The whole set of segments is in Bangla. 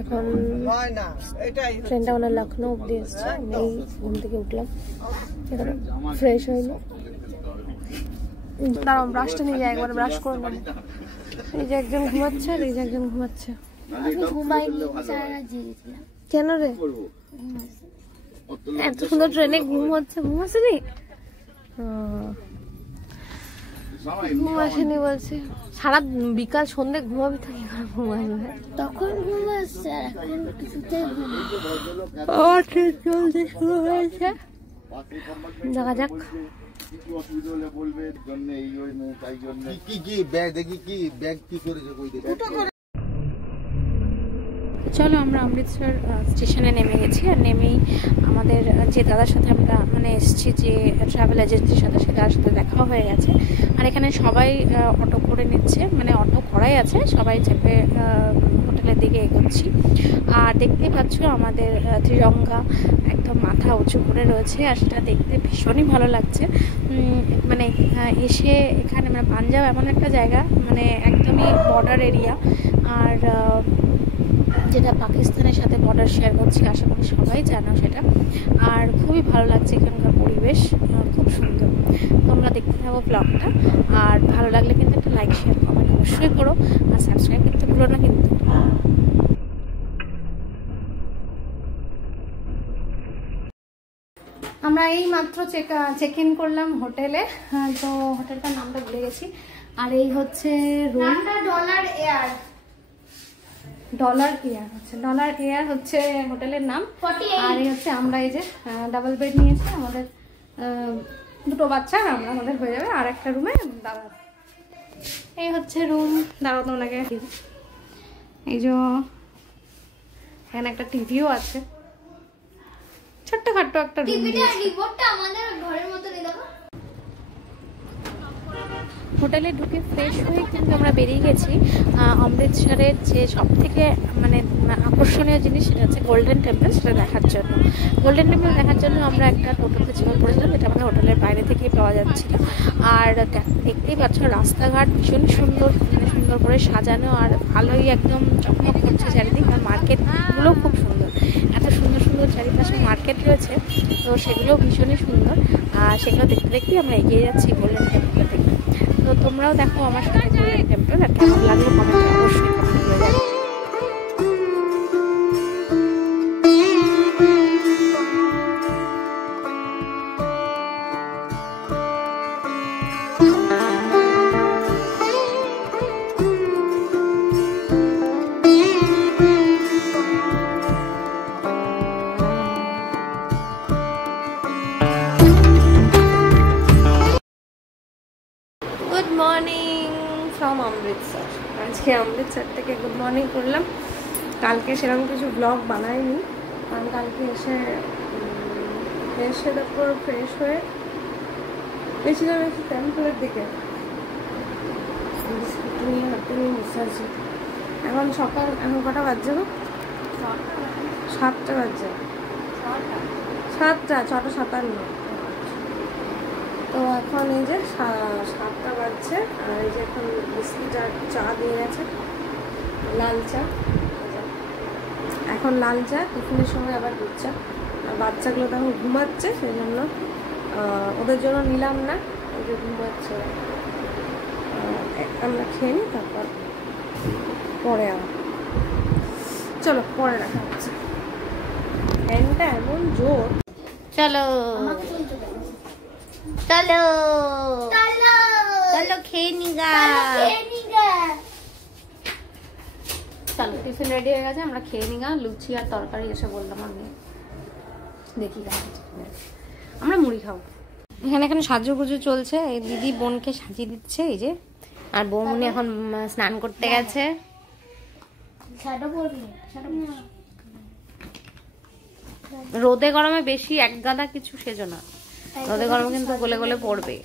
এখন ট্রেনটা মানে লখনৌ অব্দি এসছে। এই ঘুম থেকে উঠলাম, এখানে ফ্রেশ হইলো। দাঁড়াও ব্রাশটা নিয়ে যায়, একবার ব্রাশ করে নেবো। এই যে একজন ঘুমাচ্ছে আর এই যে একজন ঘুমাচ্ছে। কেন রে এত সুন্দর ট্রেনে ঘুম হচ্ছে? ঘুম আসেনি? ঘুম আসেনি বলছি, সারা বিকাল সন্ধ্যে ঘুমাবি তো কি করে ঘুম আসবে? তখন ঘুম আসছে, এখন কিছুতে চলতে শুরু হয়েছে। দেখা যাক। চলো আমরা অমৃতসর স্টেশনে নেমে গেছি। আর নেমেই আমাদের যে দাদার সাথে আমরা মানে এসেছি, যে ট্রাভেল এজেন্সির সাথে, সে দাদার সাথে দেখা হয়ে গেছে। আর এখানে সবাই অটো করে নিচ্ছে, মানে অটো করাই আছে, সবাই চেপে হোটেলের দিকে এগোচ্ছি। আর দেখতেই পাচ্ছ আমাদের ত্রিরঙ্গা একদম মাথা উঁচু করে রয়েছে, আর সেটা দেখতে ভীষণই ভালো লাগছে। মানে এসে এখানে মানে পাঞ্জাব এমন একটা জায়গা, মানে একদমই বর্ডার এরিয়া, আর যেটা পাকিস্তানের সাথে বর্ডার শেয়ার করছি, আশা করি সবাই জানো সেটা। আর খুবই ভালো লাগছে, এখানকার পরিবেশ খুব সুন্দর। তোমরা দেখতে থাকো ব্লগটা, আর ভালো লাগলে কিন্তু একটা লাইক শেয়ার কমেন্ট অবশ্যই করো, আর সাবস্ক্রাইব করতে ভুলো না কিন্তু। আমরা এই মাত্র চেক ইন করলাম হোটেলে। তো হোটেলটার নামটা ভুলে গেছি। আর এই হচ্ছে রুম, ডলার এয়ার হচ্ছে হোটেলের নাম। আর এই হচ্ছে আমরা, এই যে ডাবল বেড নিয়েছি, আমাদের দুটো বাচ্চা, আর আমরা, আমাদের হয়ে যাবে। আর একটা রুমে দাদা। এই হচ্ছে রুম। দাঁড়াও তো ওনাকে, এই যে এখানে একটা টিভিও আছে, ছোট্টখাট্টো একটা রুম। হোটেলে ঢুকে ফ্রেশ হয়ে কিন্তু আমরা বেরিয়ে গেছি অমৃতসরের যে সব থেকে মানে আকর্ষণীয় জিনিস, সেটা হচ্ছে গোল্ডেন টেম্পল, সেটা দেখার জন্য। গোল্ডেন টেম্পল দেখার জন্য আমরা একটা টোটোতে চেপে পড়েছিলাম, যেটা আমাদের হোটেলের বাইরে থেকেই পাওয়া যাচ্ছিল। আর দেখতেই পাচ্ছ রাস্তাঘাট ভীষণ সুন্দর, মানে সুন্দর করে সাজানো, আর ভালোই একদম চকমক করছে চারিদিক। আর মার্কেটগুলো খুব সুন্দর, এত সুন্দর সুন্দর চারিপাশে মার্কেট রয়েছে, তো সেগুলো ভীষণই সুন্দর। আর সেগুলো দেখতে দেখতেই আমরা এগিয়ে যাচ্ছি গোল্ডেন টেম্পল থেকে। তো তোমরাও দেখো আমার সাথে গোল্ডেন টেম্পল, আর কেমন লাগলো কমেন্টে অবশ্যই কমেন্ট করে যাবে। Good morning from Amritsar. আজকে অমৃতসর থেকে গুড মর্নিং করলাম। কালকে সেরকম কিছু ব্লগ বানাইনি, কারণ কালকে এসে তারপর ফ্রেশ হয়ে গেছিলাম একটু টেম্পলের দিকে, নিয়ে হাঁটতে নিয়ে বসে আছি। এখন সকাল, এখন কটা বাজছে গো? 7টা বাজছে। 6:57। তো এখন এই যে 7টা বাজছে, আর এই যে এখন বিস্কিট আর চা দিয়ে গেছে, লাল চা। এখন লাল চা, টিফিনের সময় আবার দুধ চা। আর বাচ্চাগুলো তখন ঘুমাচ্ছে, সেই জন্য ওদের জন্য নিলাম না, ওই যে ঘুমাচ্ছে। আমরা খেয়ে নিই, তারপর পরে আবার চলো পরে রাখা হচ্ছে। ফ্যানটা এমন জোর। চলো চলো চলো খেয়ে নিগা। চলো টিফিন রেডি হয়ে গেছে, আমরা খেয়ে নিগা। লুচি আর তরকারি এসে বললাম আমি, দেখি আমরা মুড়ি খাবো। এখানে সাজুগুজু চলছে, এই দিদি বোনকে সাজিয়ে দিচ্ছে, এই যে। আর বৌমনি এখন স্নান করতে গেছে। রোদে গরমে বেশি এক গাদা কিছু সেজো না, রোদে গরমে কিন্তু গলে গলে পড়বে।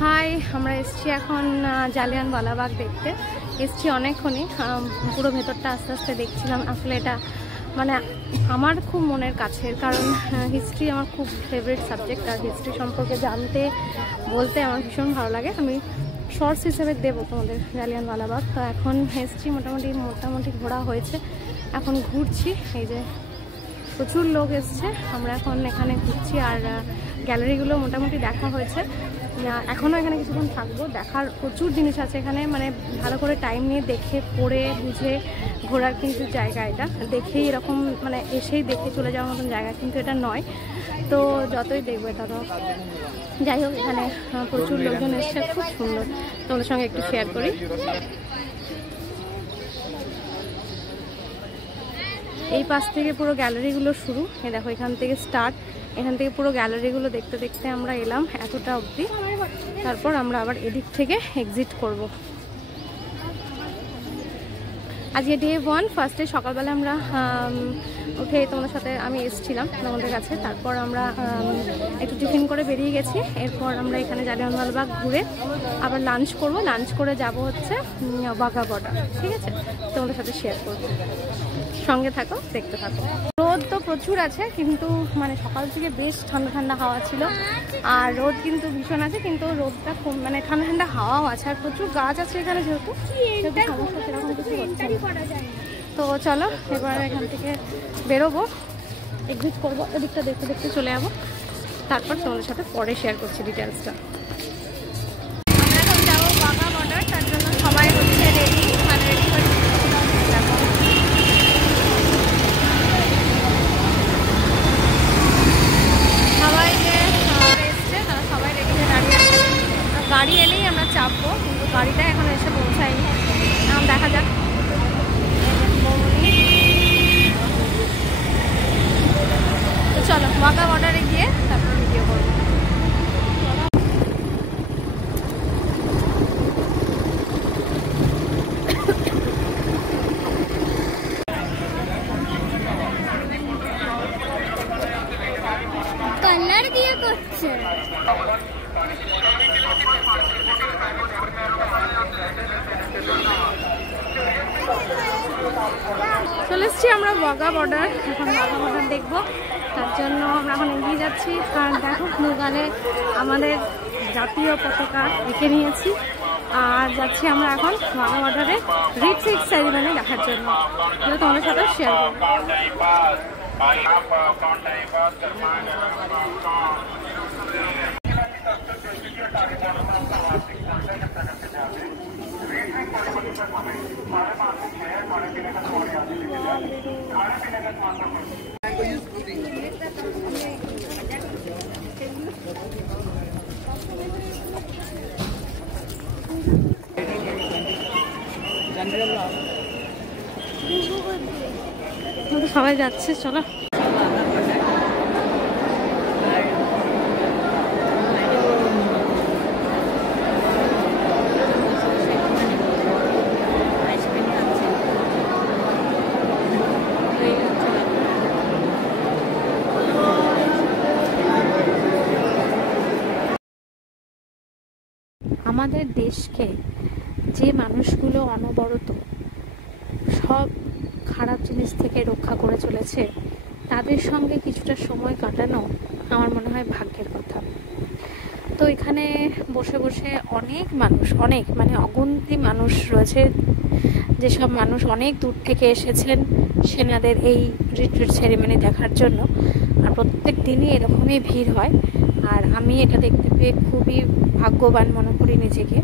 হাই, আমরা এসছি এখন জালিয়ানওয়ালাবাগ দেখতে। এসছি অনেকক্ষণই, পুরো ভেতরটা আস্তে আস্তে দেখছিলাম। আসলে এটা মানে আমার খুব মনের কাছের, কারণ হিস্ট্রি আমার খুব ফেভারিট সাবজেক্ট। আর হিস্ট্রি সম্পর্কে জানতে বলতে আমার ভীষণ ভালো লাগে। আমি শর্টস হিসেবে দেবো তোমাদের জালিয়ানওয়ালাবাগ। তো এখন হিস্ট্রি মোটামুটি ঘোরা হয়েছে, এখন ঘুরছি। এই যে প্রচুর লোক এসছে, আমরা এখন এখানে ঘুরছি। আর গ্যালারিগুলো মোটামুটি দেখা হয়েছে, এখনও এখানে কিছুক্ষণ থাকবো। দেখার প্রচুর জিনিস আছে এখানে, মানে ভালো করে টাইম নিয়ে দেখে পড়ে বুঝে ঘোরার কিন্তু জায়গা এটা। দেখেই এরকম মানে এসেই দেখে চলে যাওয়ার মতন জায়গা কিন্তু এটা নয়। তো যতই দেখবে তত যাই হোক, এখানে প্রচুর লোকজন এসছে, খুব সুন্দর। তোমাদের সঙ্গে একটু শেয়ার করি। এই পাশ থেকে পুরো গ্যালারিগুলো শুরু, এই দেখো এখান থেকে স্টার্ট। এখান থেকে পুরো গ্যালারিগুলো দেখতে দেখতে আমরা এলাম এতটা অবধি। তারপর আমরা আবার এদিক থেকে এক্সিট করব। আজকে ডে 1, ফার্স্টে সকালবেলা আমরা উঠে তোমাদের সাথে আমি এসেছিলাম তোমাদের কাছে। তারপর আমরা একটু টিফিন করে বেরিয়ে গেছি। এরপর আমরা এখানে জালিয়ানওয়ালাবাগ ঘুরে আবার লাঞ্চ করব। লাঞ্চ করে যাব হচ্ছে ওয়াঘা বর্ডার। ঠিক আছে, তোমাদের সাথে শেয়ার করব, সঙ্গে থাকো, দেখতে থাকো। রোদ তো প্রচুর আছে, কিন্তু মানে সকাল থেকে বেশ ঠান্ডা ঠান্ডা হাওয়া ছিল। আর রোদ কিন্তু ভীষণ আছে, কিন্তু রোদটা খুব মানে ঠান্ডা ঠান্ডা হাওয়াও আছে। আর প্রচুর গাছ আছে এখানে, যেহেতু সমস্যা সেরকম কিছু হচ্ছে না। তো চলো এবার এখান থেকে বেরোবো, এক্সিট করবো, এদিকটা দেখতে দেখতে চলে যাবো। তারপর তোমাদের সাথে পরে শেয়ার করছি ডিটেলসটা। আমরা এখন যাবো ওয়াঘা বর্ডার, তার জন্য সবাই হচ্ছে রেডি, মানে রেডি করে সবাই যে এসছে তারা সবাই রেডি হয়ে দাঁড়িয়ে আছে। গাড়ি এলেই আমরা চাপবো, কিন্তু গাড়িটা এখন এসে পৌঁছায়নি। দেখা যাক। তো চলো ওয়াঘা বর্ডারে গিয়ে তারপর ভিডিও করবো। কালার দিয়ে করছে। চলে এসছি আমরা ওয়াঘা বর্ডার। এখন ওয়াঘা বর্ডার দেখবো, তার জন্য আমরা এখন এগিয়ে যাচ্ছি। আর দেখো মুগালে আমাদের জাতীয় পতাকা এঁকে নিয়েছি। আর যাচ্ছি আমরা এখন ওয়াঘা বর্ডারে রিট্রিট সেরিমনি দেখার জন্য, তোমাদের সাথে শেয়ার করবো। সবাই যাচ্ছে, চলো। আমাদের দেশকে যে মানুষগুলো অনবরত সব খারাপ জিনিস থেকে রক্ষা করে চলেছে, তাদের সঙ্গে কিছুটা সময় কাটানো আমার মনে হয় ভাগ্যের কথা। তো এখানে বসে বসে অনেক মানুষ, অনেক মানে অগুন্তি মানুষ রয়েছে, যেসব মানুষ অনেক দূর থেকে এসেছেন সেনাদের এই রিট্রিট সেরিমনি দেখার জন্য। আর প্রত্যেক দিনই এরকমই ভিড় হয়। আর আমি এটা দেখতে পেয়ে খুবই ভাগ্যবান মনে করি নিজেকে।